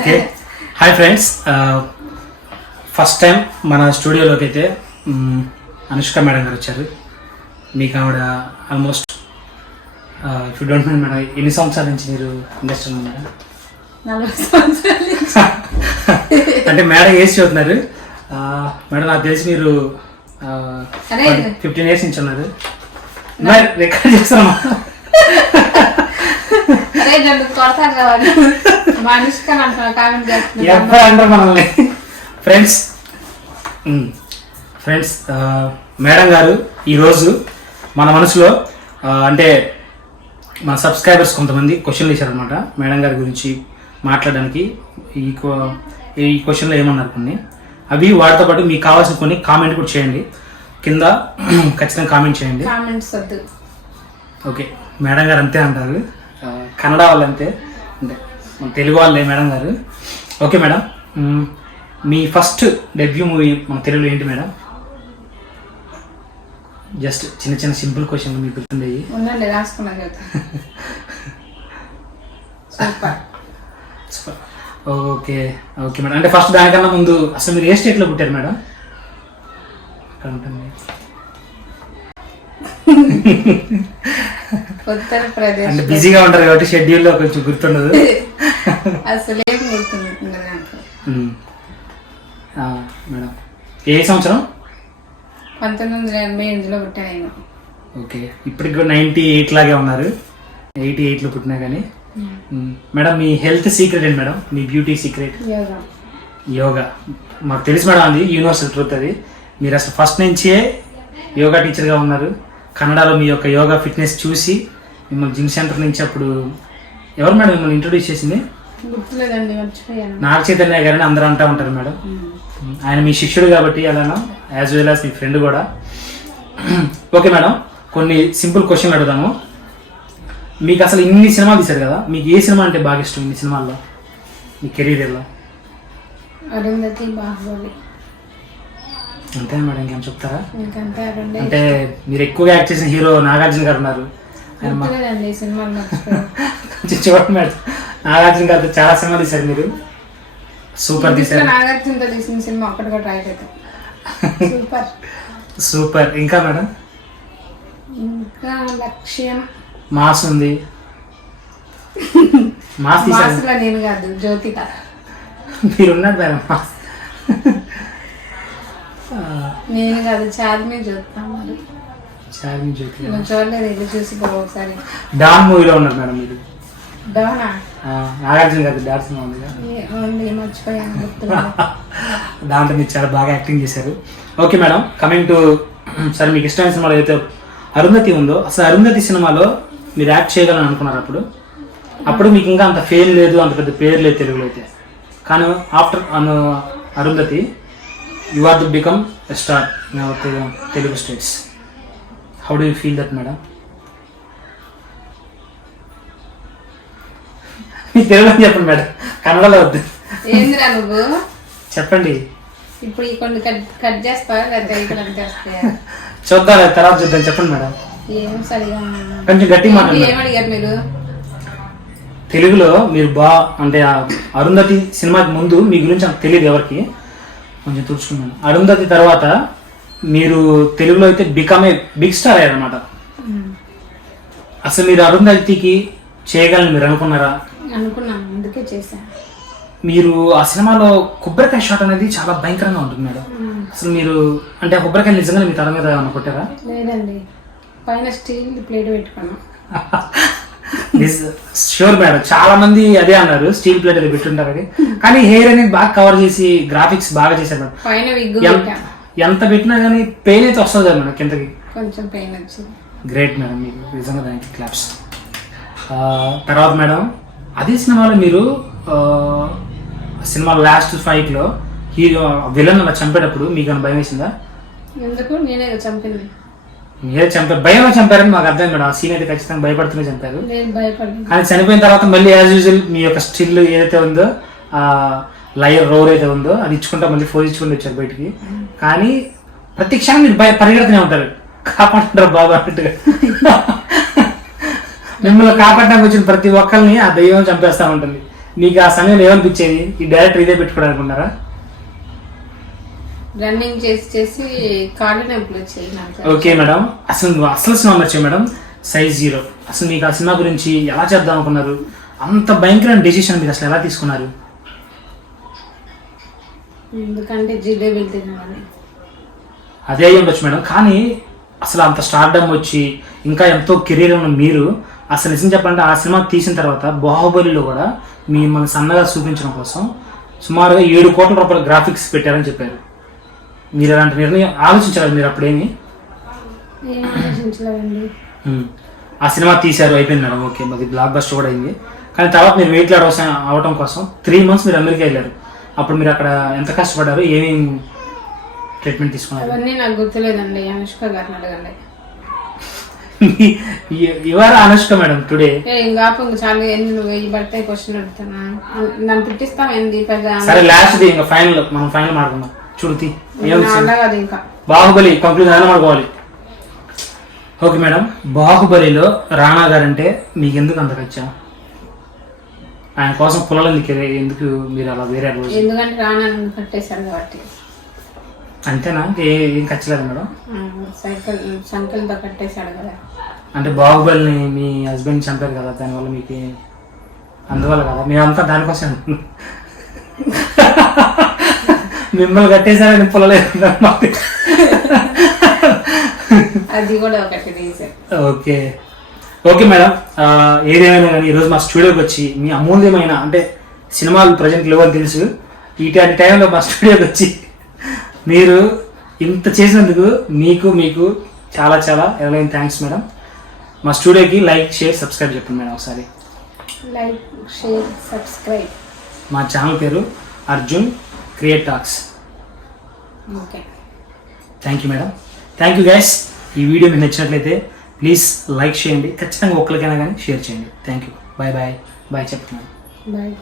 Okay hi friends first time మన స్టూడియోలోకి అయితే అనుష్క మేడం గారు వచ్చారు. మీకు ఆవిడ almost if you don't mind madam ఎన్ని సంవత్సరాల నుంచి మీరు ఇండస్ట్రీలో ఉన్నారు? అంటే మేడం ఏజ్ చదువుతున్నారు. ఆ, మేడం నాకు తెలిసి మీరు. ఫిఫ్టీన్ ఇయర్స్ నుంచి ఉన్నారు. మరి రికార్డ్ చేస్తామా అంటారు మనల్ని. ఫ్రెండ్స్ ఫ్రెండ్స్ మేడం గారు ఈరోజు మన మనసులో అంటే మన సబ్స్క్రైబర్స్ కొంతమంది క్వశ్చన్లు ఇచ్చారనమాట మేడం గారి గురించి మాట్లాడడానికి. ఈ ఈ క్వశ్చన్లో ఏమన్నారు కొన్ని? అవి వాటితో పాటు మీకు కావాల్సిన కొన్ని కామెంట్ కూడా చేయండి. కింద ఖచ్చితంగా కామెంట్ చేయండి. కామెంట్స్ వద్దు. ఓకే మేడం గారు అంతే అంటారు. కన్నడ వాళ్ళు అంతే అంటే తెలుగు వాళ్ళే మేడం గారు. Okay madam. మీ ఫస్ట్ డెబ్యూ మూవీ మన తెలుగులో ఏంటి మేడం? జస్ట్ చిన్న చిన్న సింపుల్ క్వశ్చన్ మీకు గుర్తుండేవి. ఉండండి రాసుకున్నా చెప్తా super. Super. Okay okay madam. అంటే ఫస్ట్ దానికన్నా ముందు అసలు మీరు ఏ స్టేట్లో పుట్టారు మేడం? అక్కడ ఉంటుంది. ఉత్తరప్రదేశ్. అంటే బిజీగా ఉంటారు కాబట్టి షెడ్యూల్లో కొంచెం గుర్తుండదు. అసలేం గుర్తుంది నాకు మేడం. ఏ సంవత్సరం? పంతొమ్మిది వందల ఎనభై ఎనిమిదిలో పుట్టాను నేను. ఓకే. ఇప్పటికి కూడా నైంటీ ఎయిట్ లాగే ఉన్నారు. ఎయిటీ ఎయిట్లో పుట్టినా కానీ. మేడం మీ హెల్త్ సీక్రెట్ ఏంటి మేడం? మీ బ్యూటీ సీక్రెట్? యోగా. యోగా. మాకు తెలుసు మేడం అది యూనివర్సల్ ట్రూత్ అది. మీరు అసలు ఫస్ట్ నుంచే యోగా టీచర్గా ఉన్నారు. కన్నడలో మీ యొక్క యోగా ఫిట్నెస్ చూసి మిమ్మల్ని జిమ్ సెంటర్ నుంచి అప్పుడు ఎవరు మేడం మిమ్మల్ని ఇంట్రొడ్యూస్ చేసింది? గుర్తులేదండి మర్చిపోయాను. నాగ చైతన్య గారని? అందరూ అంటూ ఉంటారు మేడం. ఆయన మీ శిష్యుడు కాబట్టి అలానా? యాజ్ వెల్ యాజ్ మీ ఫ్రెండ్ కూడా. Okay madam. కొన్ని సింపుల్ క్వశ్చన్లు అడుగుదాము. మీకు అసలు ఇన్ని సినిమాలు తీశారు కదా? మీకు ఏ సినిమా అంటే బాగా ఇష్టం ఇన్ని సినిమాల్లో? మీ కెరీర్లో అరుంధతి బాహుబలి. అంతే మేడం ఇంకేం చెప్తారా? అంటే మీరు ఎక్కువగా యాక్ట్ చేసిన హీరో నాగార్జున గారు ఉన్నారు. సినిమాలు చూడండి మేడం. నాగార్జున గారితో చాలా సినిమాలు తీశారు మీరు. సూపర్ తీశారు. నాగార్జునతో తీసిన సినిమా ఒక్కటి కూడా అయితే సూపర్. సూపర్. ఇంకా మేడం? ఇంకా లక్ష్యం. మాస్ ఉంది. మాస్ మాసులో నేను కాదు జ్యోతిక. మీరు ఉన్నారు మేడం మాస్. నేను కాదు చార్మి జ్యోతిక మరి చార్మి జ్యోతి. చూడలేదు ఇది చూసి ఒకసారి డాన్ మూవీలో ఉన్నారు మేడం మీరు. నాగార్జున గారి సినిమా ఉంది దాంట్లో మీరు చాలా బాగా యాక్టింగ్ చేశారు. ఓకే మేడం కమింగ్ టు సరే మీకు ఇష్టమైన సినిమాలో అయితే అరుంధతి ఉందో అసలు అరుంధతి సినిమాలో మీరు యాక్ట్ చేయగలని అనుకున్నారు అప్పుడు? అప్పుడు మీకు ఇంకా అంత ఫేమ్ లేదు అంత పెద్ద పేరు లేదు తెలుగులో అయితే. కానీ after Anu Arundhati you are to become star Telugu states how do you feel that madam తెలుగులో చెప్పండి మేడం. కన్నడలో వద్దు. ఏందిరా నువ్వు? చెప్పండి. ఇప్పుడు ఈ కొన్ని కట్ కట్ చేస్తావా ఇక్కడ వస్తాయా చూద్దాం తర్వాత చూద్దాం. చెప్పండి మేడం. ఏం సరిగా. కొంచెం గట్టిగా మాట్లాడండి ఏం అడిగారు మీరు? తెలుగులో మీరు బా అంటే అరుంధతి సినిమాకి ముందు మీ గురించి నాకు తెలియదు ఎవరికి. కొంచెం తుడుచుకున్నాను అరుంధతి తర్వాత మీరు తెలుగులో అయితే బికమ్ ఏ బిగ్ స్టార్ అయ్యారనమాట అసలు మీరు అరుంధతికి చేయగలని మీరు అనుకున్నారా? అనుకున్నాను అందుకే చేశాను. మీరు ఆ సినిమాలో కొబ్బరికాయ షాట్ అనేది చాలా భయంకరంగా ఉంటుంది మేడం. అసలు మీరు అంటే ఆ కొబ్బరికాయ నిజంగా మీ తల మీద ఏమన్నా కొట్టారా? లేదండి. పైన స్టీల్ ప్లేట్ పెట్టుకున్నాం. Sure madam. చాలా మంది అదే అన్నారు స్టీల్ ప్లేట్ అది పెట్టుంటారు అది కానీ హెయిర్ అనేది బాగా కవర్ చేసి గ్రాఫిక్స్ బాగా చేశారు మేడం. పైన విగ్గు ఎంత పెట్టినా కానీ పెయిన్ అయితే వస్తుంది కదా మేడం కిందకి. కొంచెం పెయిన్ వచ్చింది. గ్రేట్ మేడం మీకు నిజంగా దానికి క్లాప్స్ తర్వాత మేడం అదే సినిమాలో మీరు సినిమా లాస్ట్ ఫైట్లో హీరో విలన్ అలా చంపేటప్పుడు మీకు భయం వేసిందా ఎందుకు? నేనే కదా చంపింది. మీరే చంపారు భయంలో చంపారని మాకు అర్థం మేడం ఆ సీన్ అయితే ఖచ్చితంగా భయపడుతూనే చంపారు. కానీ చనిపోయిన తర్వాత మళ్ళీ యాజ్ యూజువల్ మీ యొక్క స్టిల్ ఏదైతే ఉందో ఆ లయర్ రోర్ అయితే ఉందో అది ఇచ్చుకుంటా మళ్ళీ ఫోజ్ ఇచ్చుకుంటూ వచ్చారు బయటికి. కానీ ప్రతి క్షణం మీరు భయ పరిగెడుతూనే ఉంటారు. కాపాడుతుంటారు బాబా అన్నట్టుగా. మిమ్మల్ని కాపాడడానికి వచ్చిన ప్రతి ఒక్కరిని ఆ దయ్యం చంపేస్తా ఉంటుంది. మీకు ఆ సమయంలో ఏమనిపించేది? ఈ డైరెక్టర్ ఇదే పెట్టుకోవడానికి అనుకున్నారా? రన్నింగ్ చేసి చేసి కాళ్ళు నొప్పులు వచ్చాయి నాకు. Okay madam. అసలు నువ్వు అసలు సినిమా నచ్చే మేడం? సైజ్ జీరో అసలు మీకు ఆ సినిమా గురించి ఎలా చేద్దాం అనుకున్నారు? అంత భయంకరమైన డెసిషన్ మీరు అసలు ఎలా తీసుకున్నారు? ఎందుకంటే జిలేబీలు తినాలని అదే అయ్యి ఉండొచ్చు మేడం. కానీ అసలు అంత స్టార్డమ్ వచ్చి ఇంకా ఎంతో కెరీర్ ఉన్న మీరు అసలు నిజం చెప్పాలంటే ఆ సినిమా తీసిన తర్వాత బాహుబలిలో కూడా మిమ్మల్ని సన్నగా చూపించడం కోసం సుమారుగా ఏడు కోట్ల రూపాయల గ్రాఫిక్స్ పెట్టారని చెప్పారు. మీరు అలాంటి నిర్ణయం ఆలోచించారు మీరు అప్పుడేమి. ఆ సినిమా తీశారు అయిపోయింది మేడం ఓకే అది బ్లాక్ బస్టర్ కూడా అయింది. కానీ తర్వాత మీరు వెయిట్ లాడ్ అవడం కోసం త్రీ మంత్స్ మీరు అమెరికా వెళ్ళారు. అప్పుడు మీరు అక్కడ ఎంత కష్టపడ్డారు? ఏమేమి ట్రీట్మెంట్ తీసుకున్నారు? అవన్నీ నాకు గుర్తులేదండి. అనుష్క గారిని అడగండి. ఇవాళ అనుష్క మేడం టుడే. ఇంకా చాలా ఎన్ని నువ్వు? వెయ్యి పడితే క్వశ్చన్ అడుగుతున్నా. నన్ను తిట్టిస్తాం ఏంది? పెద్ద సరే లాస్ట్ ఇంకా ఫైనల్ మనం ఫైనల్ మాడుకుందాం చూడుతి కాదు ఇంకా. బాహుబలి కంక్లూజన్ అయినా మాడుకోవాలి ఓకే మేడం బాహుబలిలో రాణా గారు అంటే మీకు ఎందుకు అంత కచ్చా? ఆయన కోసం పుల్లలు ఎందుకు ఎందుకు మీరు అలా వేరే ఎందుకంటే నన్ను కట్టేశారు కాబట్టి. అంతేనా? ఏ ఏం ఖర్చులేదు మేడం? సైకిల్ సంఖ్యలతో కట్టేశాడు కదా. అంటే బాహుబలిని మీ హస్బెండ్ చంపారు కదా దానివల్ల మీకు అందువల్ల కదా? మేమంతా దానికోసం. మిమ్మల్ని కట్టేశారని పుల్లలేదు అది కూడా ఒకటి రీజన్. ఓకే. Okay madam. ఏదేమైనా కానీ ఈరోజు మా స్టూడియోకి వచ్చి మీ అమూల్యమైన అంటే సినిమాలు ప్రజెంట్ లేవని తెలుసు. ఇట్లాంటి టైంలో మా స్టూడియోకి వచ్చి మీరు ఇంత చేసినందుకు మీకు మీకు చాలా చాలా ఎవరైనా థ్యాంక్స్ మేడం మా స్టూడియోకి లైక్ షేర్ సబ్స్క్రైబ్ చెప్పండి మేడం ఒకసారి. Like share subscribe. మా ఛానల్ పేరు Arjun create talks. Okay. Thank you madam thank you guys ఈ వీడియో మీకు నచ్చినట్లయితే ప్లీజ్ లైక్ చేయండి. ఖచ్చితంగా ఒక్కరికైనా కానీ షేర్ చేయండి. Thank you bye bye bye చెప్తున్నాను బాయ్